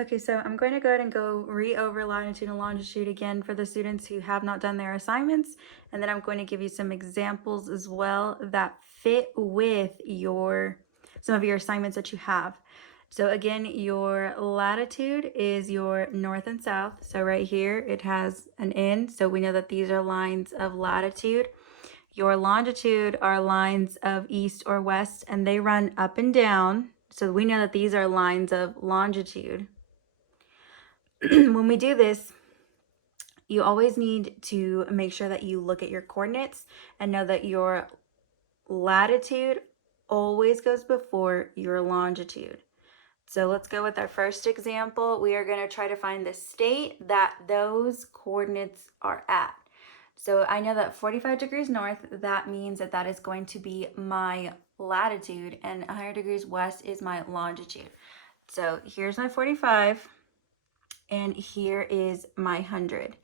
Okay, so I'm going to go ahead and go re-over latitude and longitude again for the students who have not done their assignments. And then I'm going to give you some examples as well that fit with some of your assignments that you have. So again, your latitude is your north and south. So right here, it has an N. So we know that these are lines of latitude. Your longitude are lines of east or west, and they run up and down. So we know that these are lines of longitude. When we do this, you always need to make sure that you look at your coordinates and know that your latitude always goes before your longitude. So let's go with our first example. We are going to try to find the state that those coordinates are at. So I know that 45 degrees north, that means that that is going to be my latitude, and 100 degrees west is my longitude. So here's my 45. And here is my 100.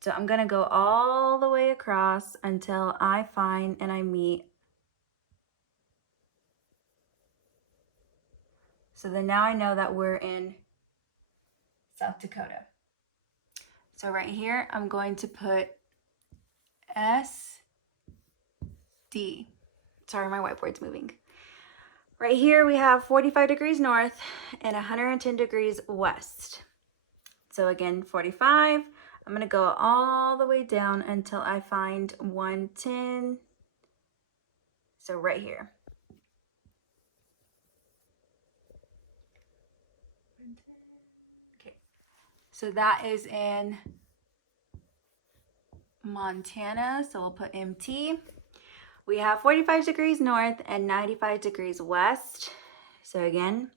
So I'm gonna go all the way across until I find and I meet. So then now I know that we're in South Dakota. So right here, I'm going to put SD. Sorry, my whiteboard's moving. Right here, we have 45 degrees north and 110 degrees west. So again, 45, I'm gonna go all the way down until I find 110. So right here. Okay, so that is in Montana, so we'll put MT. We have 45 degrees north and 95 degrees west. So again,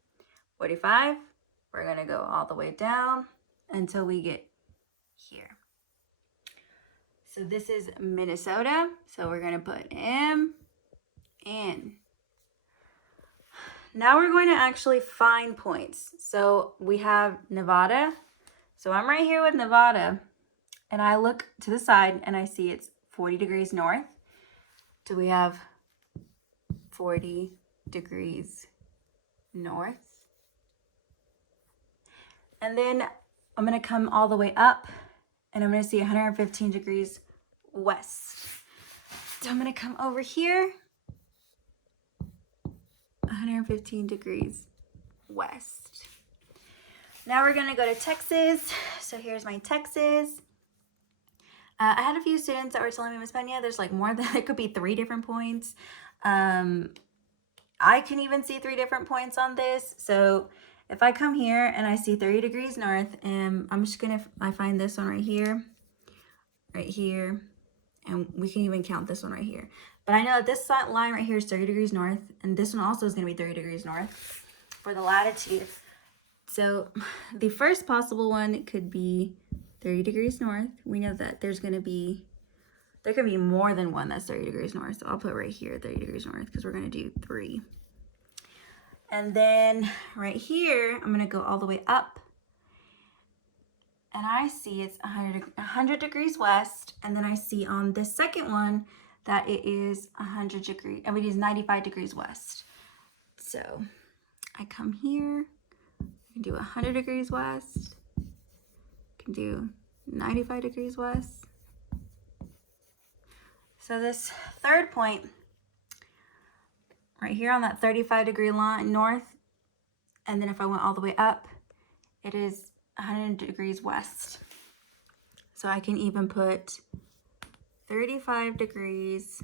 45, we're gonna go all the way down until we get here. So this is Minnesota, so we're gonna put M in. Now we're going to actually find points. So we have Nevada. So I'm right here with Nevada, and I look to the side and I see it's 40 degrees north. So we have 40 degrees north. And then I'm gonna come all the way up and I'm gonna see 115 degrees west. So I'm gonna come over here, 115 degrees west. Now we're gonna go to Texas. So here's my Texas. I had a few students that were telling me, Miss Pena, there's like more than, it could be 3 different points. I can even see 3 different points on this. So if I come here and I see 30 degrees north, and I'm just gonna, I find this one right here, and we can even count this one right here. But I know that this line right here is 30 degrees north, and this one also is gonna be 30 degrees north for the latitude. So the first possible one could be 30 degrees north. We know that there could be more than one that's 30 degrees north. So I'll put right here 30 degrees north because we're gonna do 3. And then right here, I'm gonna go all the way up. And I see it's 100 degrees west. And then I see on this second one that it is 100 degrees, and it is 95 degrees west. So I come here, I can do 100 degrees west, I can do 95 degrees west. So this third point, right here on that 35 degree line north, and then if I went all the way up, it is 100 degrees west. So I can even put 35 degrees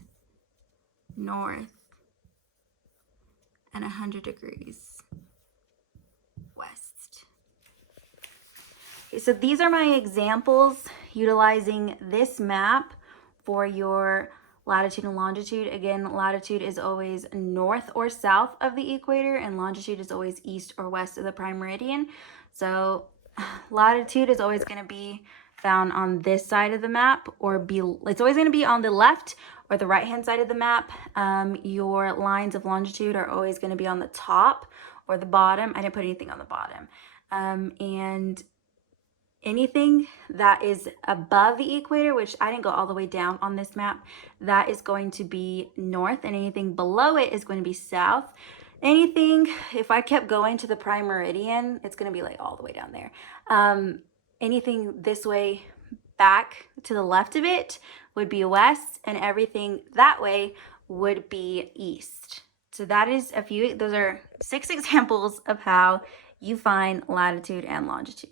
north and 100 degrees west. Okay, so these are my examples utilizing this map for your latitude and longitude. Again, latitude is always north or south of the equator, and longitude is always east or west of the prime meridian. So latitude is always going to be found on this side of the map, or it's always going to be on the left or the right hand side of the map. Your lines of longitude are always going to be on the top or the bottom. I didn't put anything on the bottom. And anything that is above the equator, which I didn't go all the way down on this map, that is going to be north, and anything below it is going to be south. anything, if I kept going to the prime meridian, it's going to be like all the way down there. Anything this way back to the left of it would be west, and everything that way would be east. So that is those are 6 examples of how you find latitude and longitude.